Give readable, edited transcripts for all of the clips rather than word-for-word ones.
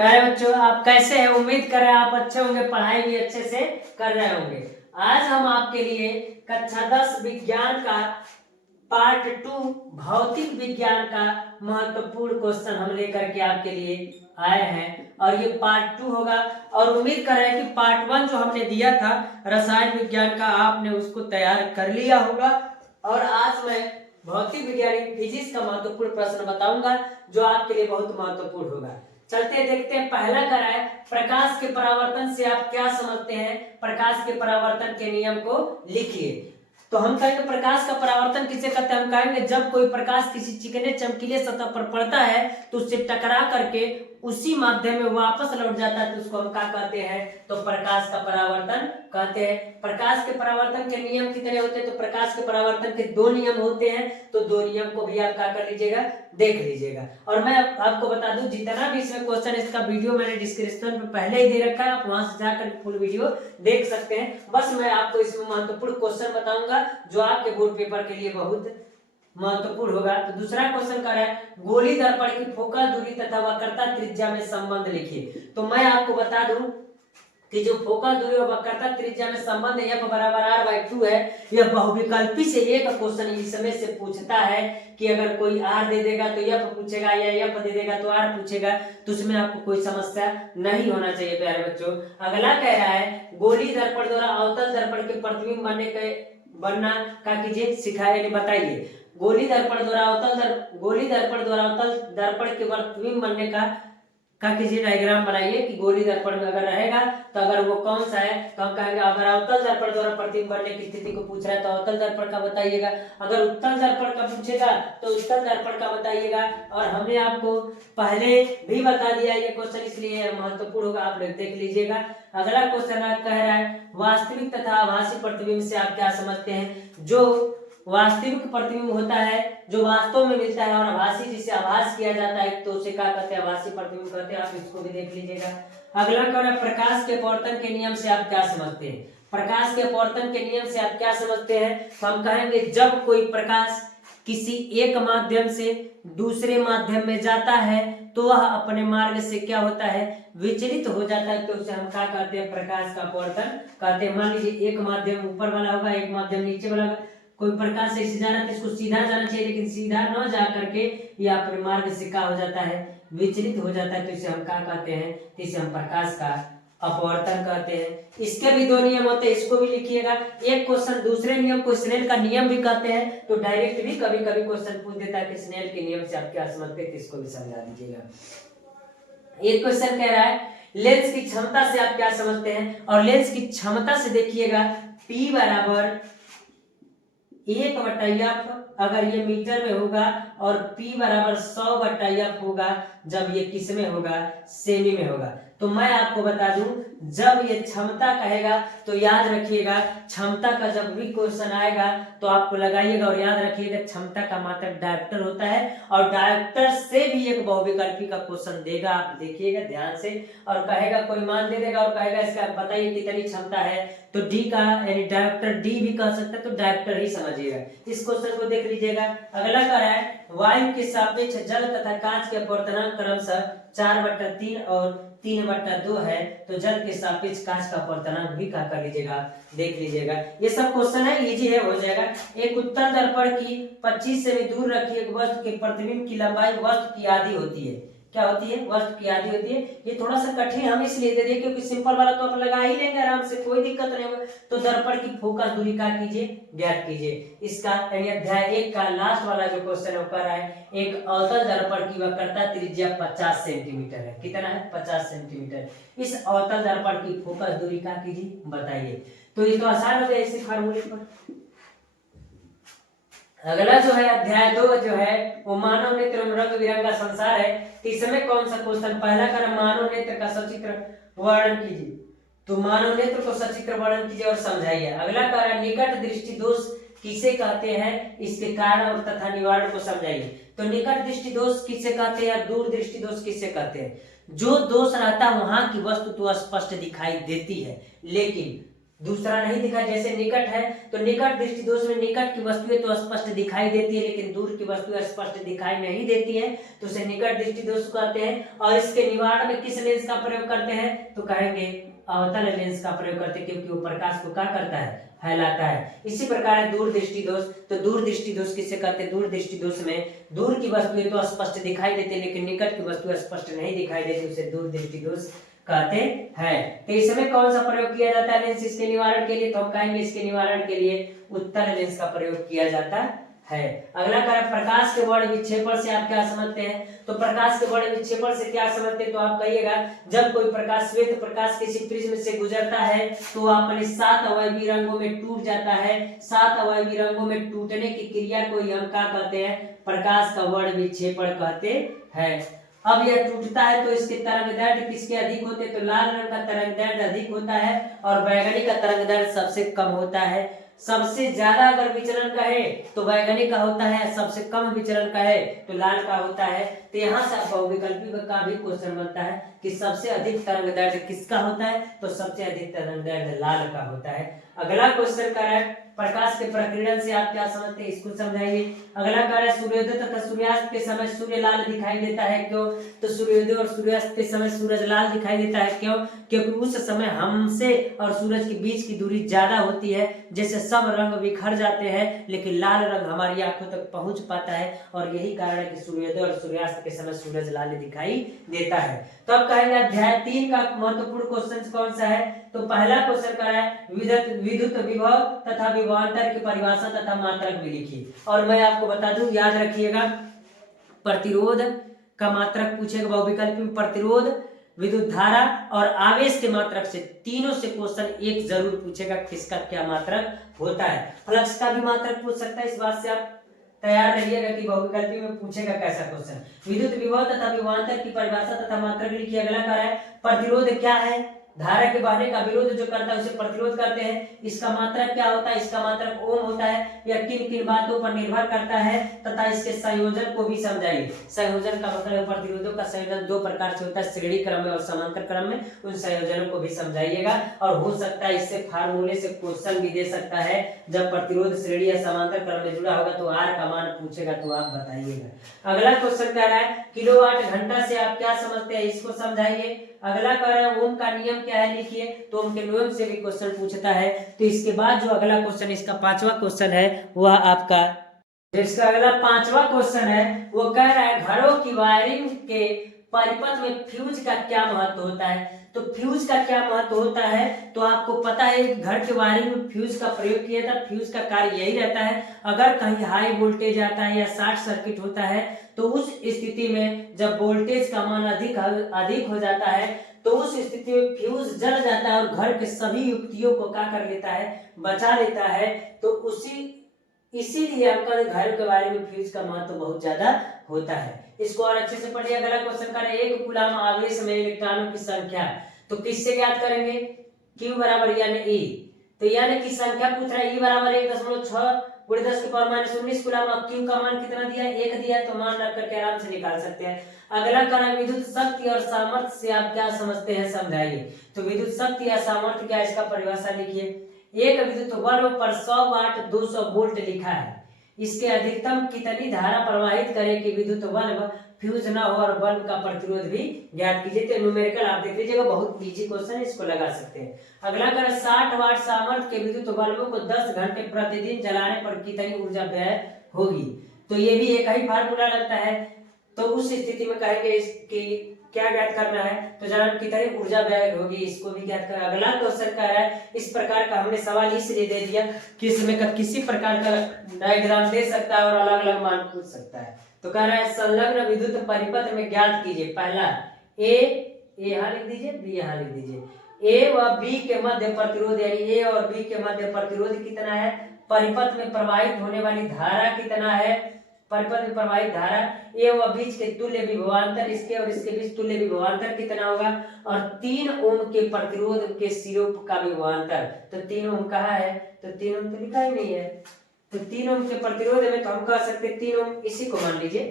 प्यारे बच्चों, आप कैसे हैं? उम्मीद कर रहे हैं आप अच्छे होंगे, पढ़ाई भी अच्छे से कर रहे होंगे। आज हम आपके लिए कक्षा 10 विज्ञान का पार्ट 2 भौतिक विज्ञान का महत्वपूर्ण क्वेश्चन हम लेकर के आपके लिए आए हैं और ये पार्ट 2 होगा। और उम्मीद कर रहे हैं कि पार्ट 1 जो हमने दिया था रसायन विज्ञान का, आपने उसको तैयार कर लिया होगा। और आज मैं भौतिक विज्ञान फिजिक्स का महत्वपूर्ण प्रश्न बताऊंगा जो आपके लिए बहुत महत्वपूर्ण होगा। चलते देखते हैं। पहला करा है, प्रकाश के परावर्तन से आप क्या समझते हैं? प्रकाश के परावर्तन के नियम को लिखिए। तो हम कहेंगे प्रकाश का परावर्तन किसे कहते हैं? हम कहेंगे जब कोई प्रकाश किसी चिकने चमकीले सतह पर पड़ता है तो उससे टकरा करके उसी माध्यम में वापस लौट जाता है तो उसको हम क्या कहते हैं? तो प्रकाश का परावर्तन कहते हैं। प्रकाश के परावर्तन के नियम कितने होते हैं? तो प्रकाश के परावर्तन के 2 नियम होते हैं। तो 2 नियम को भी आप क्या कर लीजिएगा, देख लीजिएगा। और मैं आपको बता दूं, जितना भी इसमें क्वेश्चन, इसका वीडियो मैंने डिस्क्रिप्शन में पहले ही दे रखा है, आप वहां से जाकर फुल वीडियो देख सकते हैं। बस मैं आपको इसमें महत्वपूर्ण क्वेश्चन बताऊंगा जो आपके बोर्ड पेपर के लिए बहुत महत्वपूर्ण होगा। तो दूसरा क्वेश्चन कर रहा है, गोली दर्पण की फोकल दूरी तथा वक्रता त्रिज्या में संबंध लिखिए। तो मैं आपको बता दूं कि जो फोकल दूरी और वक्रता त्रिज्या में संबंध f बराबर r/2 है, यह बहुविकल्पी से एक क्वेश्चन इसमें से पूछता है कि अगर कोई r दे देगा तो f पूछेगा या f दे देगा तो r पूछेगा, तो उसमें आपको कोई समस्या नहीं होना चाहिए प्यारे बच्चों। अगला कह रहा है, गोली दर्पण द्वारा अवतल दर्पण के प्रतिबिंब बनना का कीजिए, सिखाइए, बताइए। गोली दर्पण द्वारा अवतल दर्पण के प्रतिबिंब बनने का कीजिए डायग्राम बनाइए कि गोली दर्पण में अगर रहेगा तो अगर वो कौन सा है तो हम कहेंगे अगर अवतल दर्पण द्वारा प्रतिबिंब बनने की स्थिति को पूछ रहा है तो अवतल दर्पण का बताइएगा। अगर उत्तल दर्पण का पूछेगा तो उत्तल दर्पण का बताइएगा। और हमने आपको पहले भी बता दिया ये क्वेश्चन, इसलिए महत्वपूर्ण होगा, आप लोग देख लीजिएगा। अगला क्वेश्चन कह रहा है, वास्तविक तथा आभासी प्रतिबिंब से आप क्या समझते हैं? जो वास्तविक प्रतिबिंब होता है जो वास्तव में मिलता है, और आभासी जिसे आभास किया जाता है तो उसे क्या कहते हैं? आभासी प्रतिबिंब कहते हैं। आप इसको भी देख लीजिएगा। अगला कौन है, प्रकाश के अपवर्तन के नियम से आप क्या समझते हैं? प्रकाश के अपवर्तन के नियम से आप क्या समझते हैं? तो हम कहेंगे जब कोई प्रकाश किसी एक माध्यम से दूसरे माध्यम में जाता है तो वह अपने मार्ग से क्या होता है? विचलित हो जाता है, तो उसे हम क्या कहते हैं? प्रकाश का अपवर्तन कहते हैं। मान लीजिए एक माध्यम ऊपर वाला होगा, एक माध्यम नीचे वाला होगा। कोई प्रकाश से जा रहा है तो इसको सीधा जाना चाहिए, लेकिन सीधा न जा करके या अपने मार्ग से क्या हो जाता है? विचलित हो जाता है, तो इसे हम क्या कहते हैं? तो इसे हम प्रकाश का अपवर्तन कहते हैं। इसके भी 2 नियम होते हैं, इसको भी लिखिएगा। एक क्वेश्चन दूसरे नियम को स्नेल का नियम भी कहते हैं, तो डायरेक्ट भी कभी कभी क्वेश्चन पूछ देता है कि स्नेल के नियम से आप क्या समझते हैं, इसको भी समझा दीजिएगा। एक क्वेश्चन कह रहा है, लेंस की क्षमता से आप क्या समझते हैं? और लेंस की क्षमता से देखिएगा, P बराबर 1/f अगर ये मीटर में होगा और P बराबर 100/f होगा जब ये किस में होगा? सेमी में होगा। तो मैं आपको बता दूं, जब ये क्षमता कहेगा तो याद रखिएगा, क्षमता का जब भी क्वेश्चन आएगा तो आपको लगाइएगा और याद रखिएगा क्षमता का मात्रक डायरेक्टर होता है, और डायरेक्टर से भी एक बहुविकल्पी का क्वेश्चन देगा, आप देखिएगा ध्यान से। और कहेगा कोई मान दे देगा और कहेगा इसका बताइए कितनी क्षमता है, तो डी का यानी डायरेक्टर डी भी कह सकता है, तो डायरेक्टर ही समझिएगा। इस क्वेश्चन को देख लीजिएगा। अगला कह रहा है, वायु के सापेक्ष जल तथा कांच के अपवर्तनांक क्रमशः 4/3 और 3/2 है, तो जल के सापेक्ष कांच का अपवर्तनांक भी क्या कर लीजिएगा, देख लीजिएगा। ये सब क्वेश्चन है, इजी है, हो जाएगा। एक उत्तल दर्पण की 25 सेमी दूर रखी एक वस्तु के प्रतिबिंब की लंबाई वस्तु की आधी होती है। क्या होती है? वस्तु की आधी होती है। ये थोड़ा सा कठिन हम इसलिए दे दिए क्योंकि सिंपल वाला तो आप लगा ही लेंगे आराम से, कोई दिक्कत नहीं होगा। तो दर्पण की फोकस दूरी का कीजिए, ज्ञात कीजिए। इसका यानी अध्याय 1 का लास्ट वाला जो क्वेश्चन है ऊपर है, एक अवतल दर्पण की वक्रता त्रिज्या 50 सेंटीमीटर है। कितना है? 50 सेंटीमीटर। इस अवतल दर्पण की फोकस दूरी का कीजिए, बताइए। तो ये तो आसान हो गया इसी फार्मूले पर। अगला जो है अध्याय 2 जो है वो मानव नेत्र एवं रंग बिरंगा संसार है। तो इसमें कौन सा क्वेश्चन? पहला कर मानव नेत्र का सचित्र वर्णन कीजिए। तो मानव नेत्र को सचित्र वर्णन कीजिए और समझाइए। अगला कर निकट दृष्टि दोष किसे कहते हैं? इसके कारण और तथा निवारण को समझाइए। तो निकट दृष्टि दोष किसे कहते हैं, दूर दृष्टि दोष किसे कहते हैं? जो दोष रहता है वहां की वस्तु तो स्पष्ट दिखाई देती है, लेकिन दूसरा नहीं दिखा। जैसे निकट है तो निकट दृष्टि दोष में निकट की वस्तुएं तो स्पष्ट दिखाई देती है, लेकिन दूर की वस्तुएं स्पष्ट दिखाई नहीं देती है, तो उसे निकट दृष्टि दोष कहते हैं। और इसके निवारण में किस लेंस का प्रयोग करते हैं, तो कहेंगे अवतल लेंस का प्रयोग करते हैं, क्योंकि वो प्रकाश को क्या करता है, फैलाता है। इसी प्रकार है दूर दृष्टि दोष। तो दूर दृष्टि दोष किससे करते हैं, दूर दृष्टि दोष में दूर की वस्तुएं तो स्पष्ट दिखाई देती है, लेकिन निकट की वस्तुएं स्पष्ट नहीं दिखाई देती, उसे दूर दृष्टि दोष कहते हैं। तो इस समय कौन सा प्रयोग किया जाता है लेंस इसके निवारण के लिए, तो हम कहेंगे इसके निवारण के लिए उत्तल लेंस का प्रयोग किया जाता है। अगला कार्य प्रकाश के वर्ण विक्षेपण से आप क्या समझते हैं, तो प्रकाश के वर्ण विक्षेपण से क्या समझते हैं, तो आप कहिएगा जब कोई प्रकाश श्वेत प्रकाश किसी प्रिज्म से गुजरता है तो वह अपने 7 अवयवी रंगों में टूट जाता है। 7 अवयवी रंगों में टूटने की क्रिया को हम क्या कहते हैं, प्रकाश का वर्ण विक्षेपण कहते हैं। अब यह टूटता है तो इसके तरंग दैर्ध्य किसके अधिक होते हैं, तो लाल रंग का तरंग दैर्ध्य अधिक होता है और बैगनी का तरंग दैर्ध्य सबसे कम होता है। सबसे ज्यादा अगर विचलन का है तो बैगनी का होता है, सबसे कम विचलन का है तो लाल का होता है। तो यहाँ से आपको विकल्पी का भी क्वेश्चन बनता है कि सबसे अधिक तरंग दैर्ध्य किसका होता है, तो सबसे अधिक तरंग दैर्ध्य लाल का होता है। अगला क्वेश्चन क्या है, प्रकाश के प्रकीर्णन से आप क्या समझते हैं, इसको समझाइए। अगला कार्य सूर्योदय तथा सूर्यास्त के समय सूर्य लाल दिखाई देता है, क्यों, तो सूर्योदय और सूर्यास्त के समय सूरज लाल दिखाई देता है, क्यों, क्योंकि उस समय हमसे और सूरज के बीच की दूरी ज्यादा होती है। जैसे सब रंग बिखर जाते हैं लेकिन लाल रंग हमारी आंखों तक पहुंच पाता है, और यही कारण है कि सूर्योदय और सूर्यास्त के समय सूरज लाल दिखाई देता है। तो अब कहेंगे अध्याय 3 का महत्वपूर्ण क्वेश्चन कौन सा है, तो पहला क्वेश्चन क्या है, विद्युत विभव तथा विभवांतर की परिभाषा तथा मात्रक भी लिखिए। और मैं आपको बता दूं, याद रखिएगा प्रतिरोध का मात्रक पूछेगा बहुविकल्प में, प्रतिरोध, विद्युत धारा और आवेश के मात्रक से तीनों से क्वेश्चन एक जरूर पूछेगा, किसका क्या मात्रक होता है। फ्लक्स का भी मात्रक पूछ सकता है, इस बात से आप तैयार रहिएगा कि बहुविकल्पी में पूछेगा कैसा क्वेश्चन। विद्युत विभव तथा विभवांतर की परिभाषा तथा मात्रक लिखिए। अगला कार्य है प्रतिरोध क्या है, धारा के बहने का विरोध जो करता है उसे प्रतिरोध करते हैं। इसका मात्रक क्या होता है, इसका मात्रक ओम होता है। यह किन किन बातों पर निर्भर करता है तथा इसके संयोजन को भी समझाइए। संयोजन का मतलब है प्रतिरोधों का संयोजन 2 प्रकार से होता है, श्रेणी क्रम में और समांतर क्रम में, उन संयोजनों को भी समझाइएगा। और हो सकता है इससे फार्मूले से क्वेश्चन भी दे सकता है, जब प्रतिरोध श्रेणी या समांतर क्रम में जुड़ा होगा तो आर का मान पूछेगा तो आप बताइएगा। अगला क्वेश्चन कह रहा है किलोवाट घंटा से आप क्या समझते हैं, इसको समझाइए। अगला कह रहा है ओम का नियम क्या है, लिखिए। तो ओम के नियम से भी क्वेश्चन पूछता है। तो इसके बाद जो अगला क्वेश्चन, इसका 5वां क्वेश्चन है, वह आपका जिसका अगला 5वां क्वेश्चन है वो कह रहा है घरों की वायरिंग के परिपथ में फ्यूज का क्या महत्व होता है। तो फ्यूज का क्या महत्व होता है, तो आपको पता है घर के वायरिंग में फ्यूज का प्रयोग किया था। फ्यूज का कार्य यही रहता है, अगर कहीं हाई वोल्टेज आता है या शॉर्ट सर्किट होता है तो उस स्थिति में जब वोल्टेज का मान अधिक हो जाता है तो उस स्थिति में फ्यूज जल जाता है और घर के सभी युक्तियों को क्या कर लेता है, बचा लेता है। तो इसीलिए आपका घर के बारे में फ्यूज का महत्व बहुत ज्यादा होता है। इसको और अच्छे से पढ़िए। अगला क्वेश्चन करें एक कूलम आवेश में इलेक्ट्रॉनों की संख्या, तो किससे ज्ञात करेंगे, Q बराबर यानी E। तो यानी कि संख्या पूछ रहा है E बराबर 1.6 × 10⁻19 कूलम। अब Q का मान कितना दिया है, 1 दिया है, तो मान रख करके आराम से निकाल सकते हैं। अगला करें विद्युत शक्ति और सामर्थ्य से आप क्या समझते हैं, समझाइए। तो विद्युत शक्ति या सामर्थ्य क्या, इसका परिभाषा लिखिए। एक विद्युत बल्ब पर 100 वाट 200 वोल्ट लिखा है, इसके अधिकतम कितनी धारा प्रवाहित करे कि विद्युत बल्ब फ्यूज ना हो और बल्ब का प्रतिरोध भी ज्ञात कीजिए। तो न्यूमेरिकल आप देख लीजिएगा, बहुत इजी क्वेश्चन है, इसको लगा सकते हैं। अगला करें 60 वाट सामर्थ्य के विद्युत बल्बों को 10 घंटे प्रतिदिन जलाने पर कितनी ऊर्जा व्यय होगी। तो ये भी एक ही फार्मूला लगता है। तो उस स्थिति में कहेंगे कि क्या ज्ञात करना है, तो जनाब कितनी ऊर्जा व्यय होगी, इसको भी ज्ञात करना। अगला क्वेश्चन कह रहा है इस प्रकार का हमने सवाल इसलिए दे दिया कि इसमें किसी प्रकार का डायग्राम दे सकता है और अलग अलग मान पूछ सकता है। तो कह रहा है संलग्न विद्युत परिपथ में ज्ञात कीजिए। पहला ए यहाँ लिख दीजिए, बी यहाँ लिख दीजिए। ए व बी के मध्य प्रतिरोध, यानी ए और बी के मध्य प्रतिरोध कितना है, परिपथ में प्रवाहित होने वाली धारा कितना है, परिपथ में प्रवाहित धारा, ए व बीच के तुल्य विभवांतर, इसके और इसके बीच तुल्य विभवांतर कितना होगा, और 3 ओम के प्रतिरोध के सिरों का विभवांतर। तो 3 ओम कहाँ है, तो 3 ओम तो लिखा ही नहीं है। तो 3 ओम के प्रतिरोध में तो हम कह सकते 3 ओम, इसी को मान लीजिए।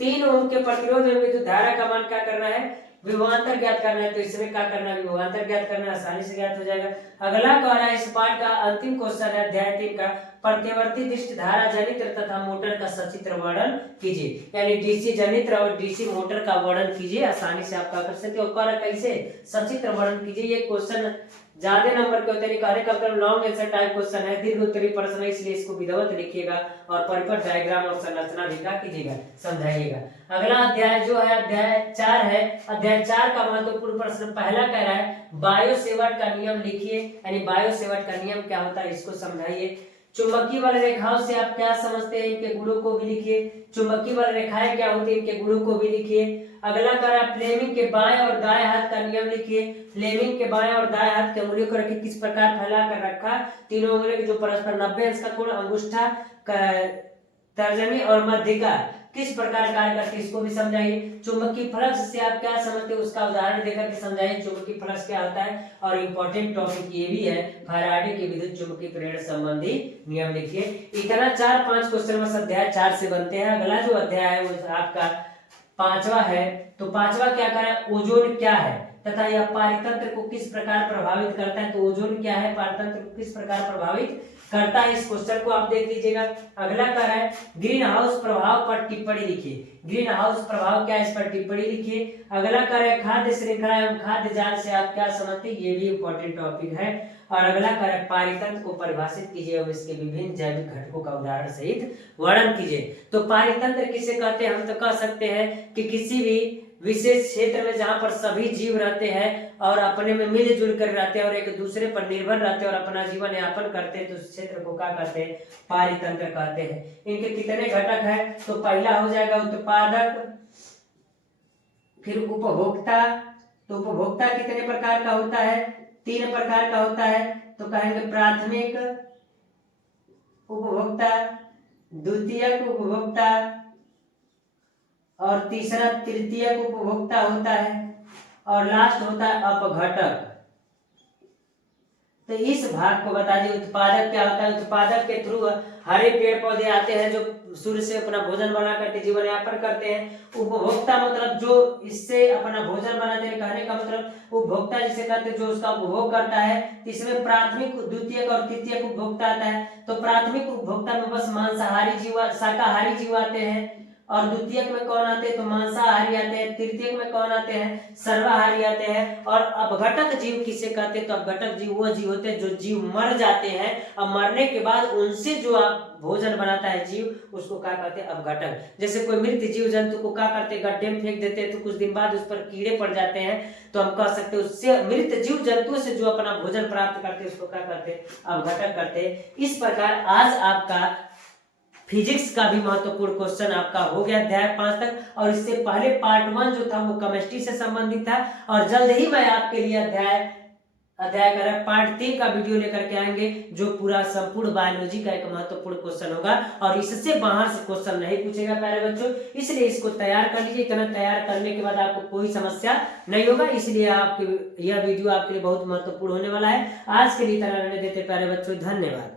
3 ओम के प्रतिरोध में विद्युत धारा का मान क्या करना है, विभवांतर ज्ञात करना है, तो इसमें क्या करना है, विभवांतर ज्ञात करना, आसानी से ज्ञात हो जाएगा। अगला कह रहा है इस पाठ का अंतिम क्वेश्चन है अध्याय 3 का, प्रत्यवर्ती दृष्टि धारा जनित्र तथा मोटर का सचित्र वर्णन कीजिए, यानी डीसी जनित्र और डीसी मोटर का वर्णन कीजिए। आसानी से आप क्या कर सकते हो, कैसे सचित्र वर्णन कीजिए। ये क्वेश्चन ज्यादा नंबर के होते हैं, कार्यक्रम लॉन्ग आंसर टाइप क्वेश्चन है, दीर्घ उत्तरीय प्रश्न है, इसलिए इसको विधिवत लिखिएगा और परिपथ डायग्राम और संरचना भी क्या कीजिएगा, समझाइएगा। अगला अध्याय जो है अध्याय 4 है। अध्याय 4 का महत्वपूर्ण प्रश्न पहला कह रहा है बायोसेवर्ट का नियम लिखिए, यानी बायोसेवर्ट का नियम क्या होता है इसको समझाइए। चुंबकीय बल रेखाओं से आप क्या समझते हैं, इनके गुणों को भी लिखिए। चुंबकीय बल रेखाएं क्या होती है, इनके गुणों को भी लिखिए। अगला करा फ्लेमिंग के बाएं और दाएं हाथ का नियम लिखिए। फ्लेमिंग के बाएं और दाएं हाथ के अंगुलियों को रखिए, किस प्रकार फैला कर रखा, तीनों अंगुलियों के जो परस्पर 90 अंश का कोण, अंगुष्ठा, तर्जनी और मध्यिका किस प्रकार कार्य करती है इसको भी समझाइए। चुंबकीय फ्लक्स से आप क्या समझते हो उसका उदाहरण देकर के समझाइए, चुंबकीय फ्लक्स क्या होता है। और इम्पोर्टेंट टॉपिक ये भी है फैराडे के विद्युत चुंबकीय प्रेरण संबंधी नियम लिखिए। इतना 4-5 क्वेश्चन बस अध्याय 4 से बनते हैं। अगला जो अध्याय है वो आपका 5वां है। तो 5वां क्या करें, ओजोन क्या है तथा यह पारितंत्र को किस प्रकार प्रभावित करता है। तो ओजोन क्या है, पारितंत्र को किस प्रकार प्रभावित करता है, इस क्वेश्चन को आप देख लीजिएगा। अगला क्या है, ग्रीन हाउस प्रभाव पर टिप्पणी लिखिए। ग्रीन हाउस प्रभाव क्या है, इस पर टिप्पणी लिखिए। अगला क्या है, खाद्य श्रृंखला एवं खाद्य जाल से आप क्या समझते हैं, ये भी इंपॉर्टेंट टॉपिक है। और अगला क्या है, पारितंत्र को परिभाषित कीजिए और इसके विभिन्न जैविक घटकों का उदाहरण सहित वर्णन कीजिए। तो पारितंत्र किसे कहते हैं, हम तो कह सकते हैं कि किसी भी विशेष क्षेत्र में जहां पर सभी जीव रहते हैं और अपने में मिलजुल कर रहते हैं और एक दूसरे पर निर्भर रहते हैं और अपना जीवन यापन करते हैं, तो उस क्षेत्र को क्या कहते हैं, पारितंत्र कहते हैं। इनके कितने घटक हैं, तो पहला हो जाएगा उत्पादक, फिर उपभोक्ता। तो उपभोक्ता कितने प्रकार का होता है, 3 प्रकार का होता है। तो कहेंगे प्राथमिक उपभोक्ता, द्वितीयक उपभोक्ता और तीसरा तृतीयक उपभोक्ता होता है और लास्ट होता है अपघटक। तो इस भाग को बता दिए उत्पादक क्या होता है। उत्पादक के थ्रू हरे पेड़ पौधे आते हैं जो सूर्य से अपना भोजन बना करके जीवन यापन करते हैं। उपभोक्ता मतलब जो इससे अपना भोजन बनाते हैं, कहने का मतलब उपभोक्ता जिसे कहते हैं जो उसका उपभोग करता है। इसमें प्राथमिक, द्वितीयक और तृतीयक उपभोक्ता आता है। तो प्राथमिक उपभोक्ता में बस मांसाहारी जीव, शाकाहारी जीव आते हैं और द्वितीयक में कौन आते हैं, तो मांसाहारी आते हैं। तृतीयक में कौन आते हैं, सर्वाहारी आते हैं। और अपघटक जीव किसे कहते हैं, तो अपघटक जीव वो जीव होते हैं जो जीव मर जाते हैं और मरने के बाद उनसे जो आप भोजन बनाता है जीव, उसको क्या कहते हैं, अपघटक। जैसे कोई मृत जीव जंतु को क्या करते हैं, गड्ढे में फेंक देते हैं, तो कुछ दिन बाद उस पर कीड़े पड़ जाते हैं, तो हम कह सकते हैं उससे मृत जीव जंतुओं से जो अपना भोजन प्राप्त करते हैं उसको क्या करते हैं, अपघटक करते हैं। इस प्रकार आज आपका फिजिक्स का भी महत्वपूर्ण क्वेश्चन आपका हो गया अध्याय 5 तक। और इससे पहले पार्ट 1 जो था वो केमिस्ट्री से संबंधित था और जल्द ही मैं आपके लिए अध्याय का पार्ट 3 का वीडियो लेकर के आएंगे जो पूरा संपूर्ण बायोलॉजी का एक महत्वपूर्ण क्वेश्चन होगा और इससे बाहर से क्वेश्चन नहीं पूछेगा प्यारे बच्चों, इसलिए इसको तैयार कर लीजिए। इतना तैयार करने के बाद आपको कोई समस्या नहीं होगा, इसलिए आपके यह वीडियो आपके लिए बहुत महत्वपूर्ण होने वाला है। आज के लिए इतना रहने देते प्यारे बच्चों, धन्यवाद।